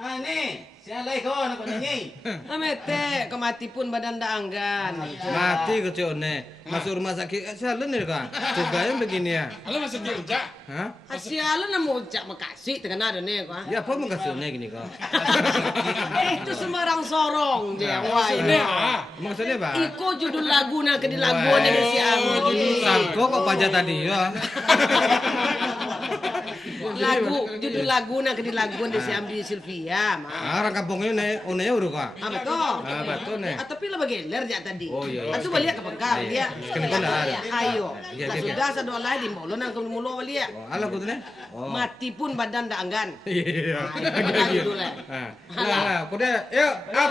Nih, si Alay ko, ano ko nyanyi? Amete, kemati pun badan daanggan. Mati kecone. Masuk rumah sakit, sialan nih kan? Cegahnya begini ya. Alam masuk dia ujak. Hah? Asialan na mo jak makasih tekan ada nih kok. Ya apa mau kasihnya gini kok? Itu sembarang sorong dia wah Ini ini. Maksudnya apa? Iko judul lagu na ke di lagu na si Amu judul Sangko kok pajak tadi ya? judul lagu na ke di lagu na si Amdi Sylvia mah. Orang kampungnya unenya uruk kak. Ah betul. Ah betul nih. Ah, tapi lah bageler jak tadi. Oh, iya. Atu balik ke pengkar dia. Kenapa dah? Ayo. Iya, Lah iya, sudah satu lain di mulo nang ke mulo balik. Oh, ala kutune? Oh. Mati pun badan daanggan. Iya. Nah, itu lah. Nah, kuda, yuk, up.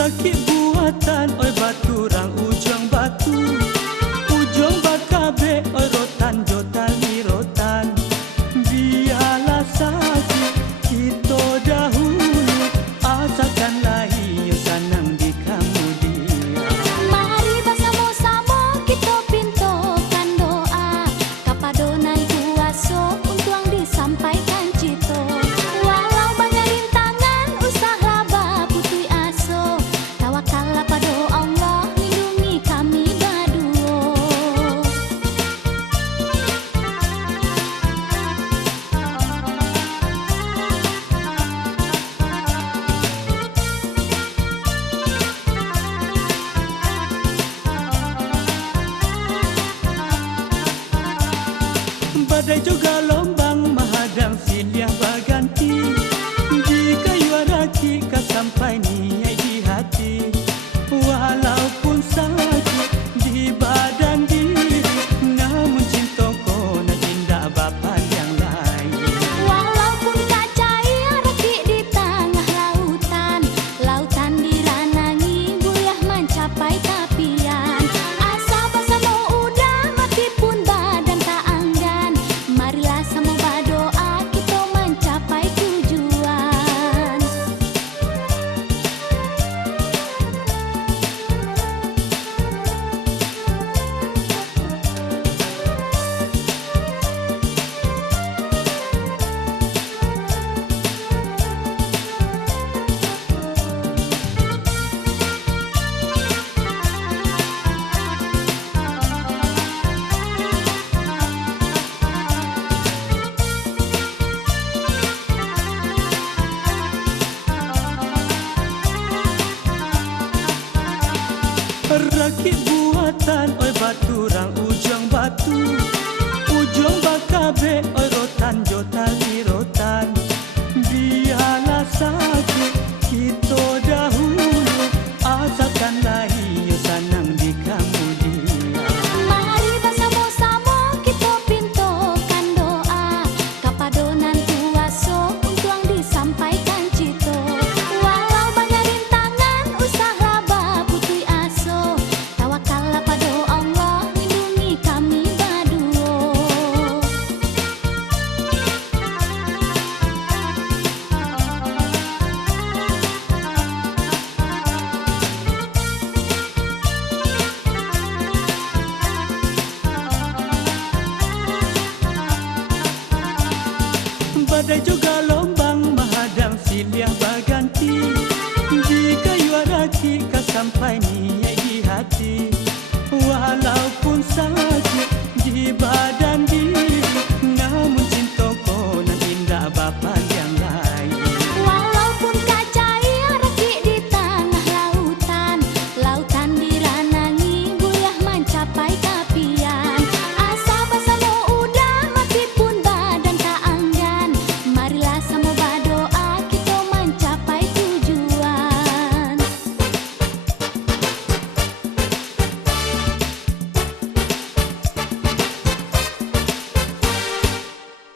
Rakit buatan oi baturang ujung batu ujung bakabe oi rotan jotan ni rotan biarlah saja kita dahulu asalkan lahir sanang di kemudian. Mari bersama-sama kita pintokan doa kapadonai kuaso untuk disampaikan cito. Walau banyak rintangan usaha baputui aso tawakallah pada Allah lindungi kami berdua. Badai juga lombang mahadang silih baganti jika yuaraki ka sampai niai di hati walaupun sakit di badan diri namun cinta ko na tindak bapa yang lain. Walaupun tak cair rakit di tengah lautan, lautan diranangi buyah mencapai tapian. Asa bersama udah mati pun badan tak anggan. Marilah sama berdoa kita mencapai tujuan. Rakit buatan oi baturang ujung batu ujung bakabe oi rotan jotan ni rotan biarlah saja kita dahulu asalkan lahir sanang di kemudian. Mari bersama-sama kita pintokan doa kapadonan kuaso untuk disampaikan cito. Walau banyak rintangan usaha baputui aso tawakallah pada Allah lindungi kami berdua. Badai juga